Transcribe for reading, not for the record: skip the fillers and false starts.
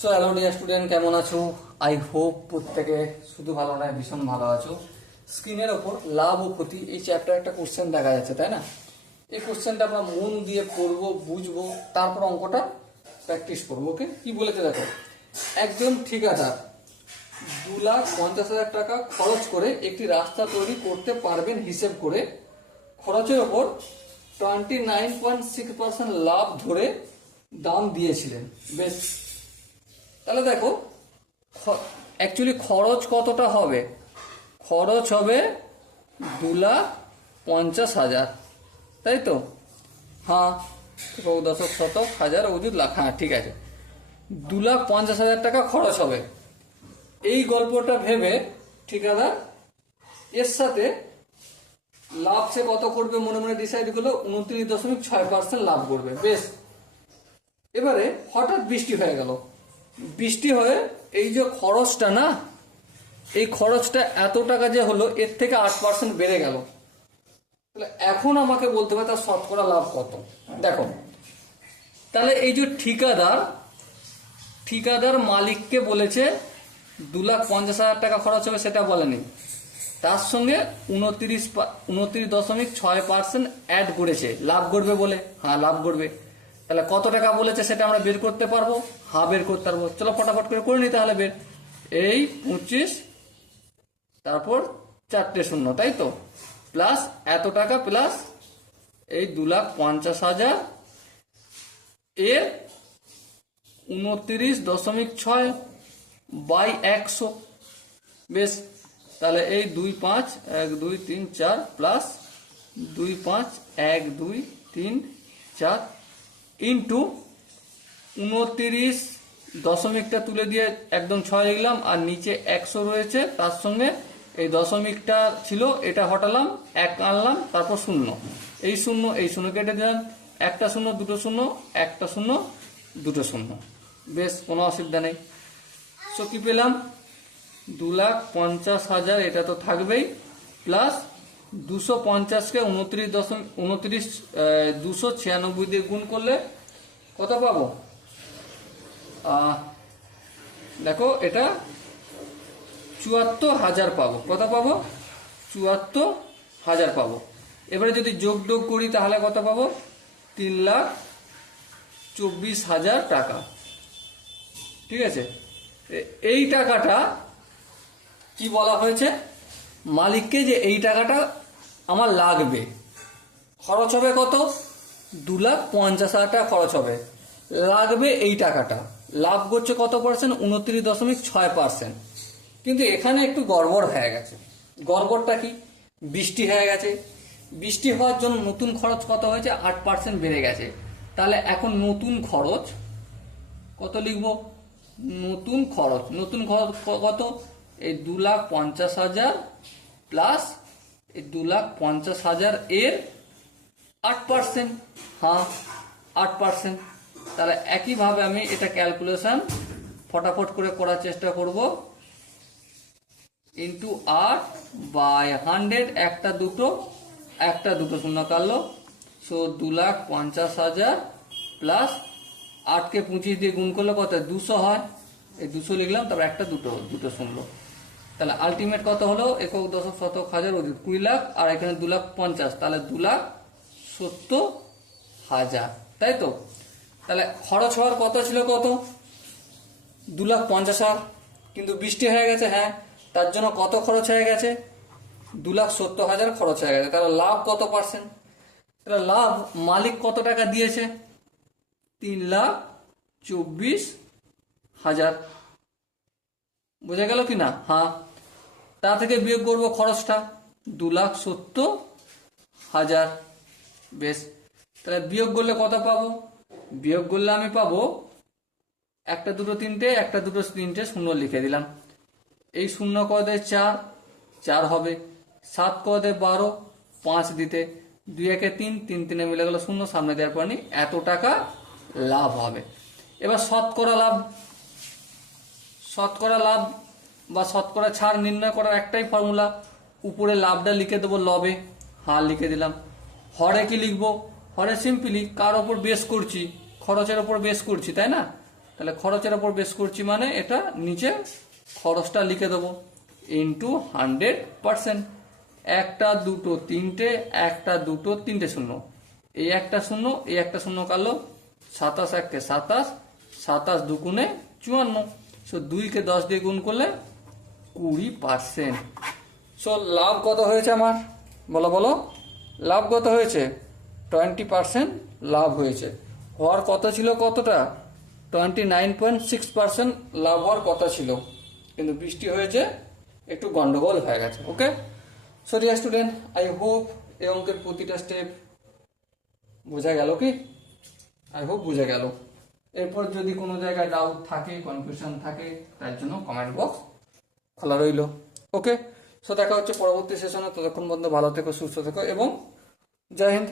So hello dear student, কেমন আছো? I hope প্রত্যেকে শুধু ভালো নয়, ভীষণ ভালো আছো। স্ক্রিনের ওপর লাভ ও ক্ষতি এই চ্যাপ্টার একটা কোশ্চেন দেখা যাচ্ছে, তাই না? এই কোশ্চেনটা আমরা মন দিয়ে পড়বো, বুঝবো, তারপর অঙ্কটা প্র্যাকটিস করবো। ওকে, কি বলেছে দেখো। একজন ঠিকাদার 2,50,000 টাকা খরচ করে একটি রাস্তা তৈরি করতে পারবেন হিসেব করে খরচের ওপর 29.6% লাভ ধরে দাম দিয়েছিলেন। বেশ, তাহলে দেখো অ্যাকচুয়ালি খরচ কতটা হবে? খরচ হবে 2,50,000, তাই তো? হ্যাঁ, দশক শতক হাজার অযুত লাখ, হ্যাঁ ঠিক আছে। 2,50,000 টাকা খরচ হবে। এই গল্পটা ভেবে ঠিকাদার এর সাথে লাভ সে কত করবে মনে মনে ডিসাইড করলো, 29.6% লাভ করবে। বেশ, এবারে হঠাৎ বৃষ্টি হয়ে গেল। বৃষ্টি হয়ে এই যে খরচটা না, এই খরচটা এত টাকা যে হলো, এর থেকে 8% বেড়ে গেল। তাহলে এখন আমাকে বলতে হবে তার শতকরা লাভ কত। দেখো, তাহলে এই যে ঠিকাদার মালিককে বলেছে 2,50,000 টাকা খরচ হবে, সেটা বলেনি। তার সঙ্গে 29.6% অ্যাড করেছে লাভ করবে বলে। হ্যাঁ, লাভ করবে। তাহলে কত টাকা বলেছে সেটা আমরা বের করতে পারবো। হ্যাঁ, বের করতে পারবো। চলো ফটাফট করে নিই তাহলে বের। এই 25, তারপর 4টে শূন্য, তাই তো? প্লাস এত টাকা, প্লাস এই 2,50,000 এর 29.6 বাই 100। বেশ, তাহলে এই 2, 5, 1, 2, 3, 4 প্লাস 2, 5, 1, 2, 3, 4 ইন্টু 29 তুলে দিয়ে একদম 6 লিখলাম, আর নিচে 100 রয়েছে, তার সঙ্গে এই দশমিকটা ছিল, এটা হটালাম, 1 আনলাম, তারপর শূন্য। এই শূন্য কেটে দিলাম, একটা শূন্য, দুটো শূন্য, একটা শূন্য, দুটো শূন্য। বেশ, কোনো অসুবিধা নেই। সো কি পেলাম? 2,50,000 এটা তো থাকবেই, প্লাস 250-কে 296 দিয়ে গুণ করলে কত পাবো? দেখো, এটা 74,000 পাবো। কত পাবো? 74,000 পাবো। এবারে যদি যোগ করি তাহলে কত পাবো? 3,24,000 টাকা। ঠিক আছে, এই টাকাটা কি বলা হয়েছে মালিককে, যে এই টাকাটা আমার লাগবে। খরচ হবে কত? 2,50,000 টাকা খরচ হবে, লাগবে এই টাকাটা। লাভ করছে কত পার্সেন্ট? 29.6%। কিন্তু এখানে একটু গড়বড় হয়ে গেছে। গড়বড়টা কি? বৃষ্টি হয়ে গেছে। বৃষ্টি হওয়ার জন্য নতুন খরচ কত হয়েছে? 8% বেড়ে গেছে। তাহলে এখন নতুন খরচ কত লিখব? নতুন খরচ কত? এই 2,50,000 প্লাস এই 2,50,000 এর 8%। হ্যাঁ, 8%। তাহলে একইভাবে আমি এটা ক্যালকুলেশন ফটাফট করে করার চেষ্টা করব। ইন্টু 8 বাই 100, একটা দুটো শূন্য কাটলো। সো 2,50,000 প্লাস 8কে 25 দিয়ে গুণ করলে কত? 200 হয়। এই 200 লিখলাম, তারপর একটা দুটো শূন্য। তাহলে আলটিমেট কত হলো? একক, দশক, শতক, হাজার, অযুত 20 লাখ, আর এখানে 2,50,000, তাহলে 2,70,000, তাই তো? তাহলে খরচ হওয়ার কত ছিল? কত? 2,50,000, কিন্তু বৃষ্টি হয়ে গেছে। হ্যাঁ, তার জন্য কত খরচ হয়ে গেছে? 2,70,000 খরচ হয়ে গেছে। তাহলে লাভ কত পার্সেন্ট? তাহলে লাভ মালিক কত টাকা দিয়েছে? 3,24,000। বোঝা গেল কি না? হ্যাঁ, তা থেকে বিয়োগ করবো খরচটা, 2,70,000। বেশ, তাহলে বিয়োগ করলে কত পাবো? বিয়োগ করলে আমি পাবো একটা দুটো তিনটে শূন্য লিখে দিলাম। এই শূন্য কদে 4 হবে, 7 কদে 12, 5 দিতে 2 একে 3, 3 3 মিলে গেল শূন্য, সামনে দেওয়ার পর এত টাকা লাভ হবে। এবার শতকরা লাভ বা শতকরা ছাড় নির্ণয় করার একটাই ফর্মুলা, উপরে লাভটা লিখে দেবো লবে। হ্যাঁ, লিখে দিলাম। হরে কি লিখবো? হরে সিম্পলি কার ওপর বেস করছি? খরচের ওপর বেস করছি, তাই না? তাহলে খরচের ওপর বেস করছি মানে এটা নিচে খরচটা লিখে দেবো ইন্টু 100%। একটা দুটো তিনটে, একটা দুটো তিনটে শূন্য, এই একটা শূন্য এই একটা শূন্য কাটলো, 27 একে 27, 27 দুগুণে 54। সো 2কে 10 দিয়ে গুণ করলে 20%। সো লাভ কত হয়েছে আমার, বলো বলো, লাভ কত হয়েছে? 20% লাভ হয়েছে। হওয়ার কথা ছিল কতটা? 29.6% লাভ হওয়ার কথা ছিল, কিন্তু বৃষ্টি হয়েছে, একটু গন্ডগোল হয়ে গেছে। Okay, so dear student, I hope এই অঙ্কের প্রতিটা স্টেপ বোঝা গেল কি? আই হোপ বুঝে গেল। এরপর যদি কোনো জায়গায় ডাউট থাকে, কনফিউশন থাকে, তার জন্য কমেন্ট বক্স খোলা রইল। ওকে, সো দেখা হচ্ছে পরবর্তী সেশনে। ততক্ষণ পর্যন্ত ভালো থেকো, সুস্থ থেকো এবং জয় হিন্দ।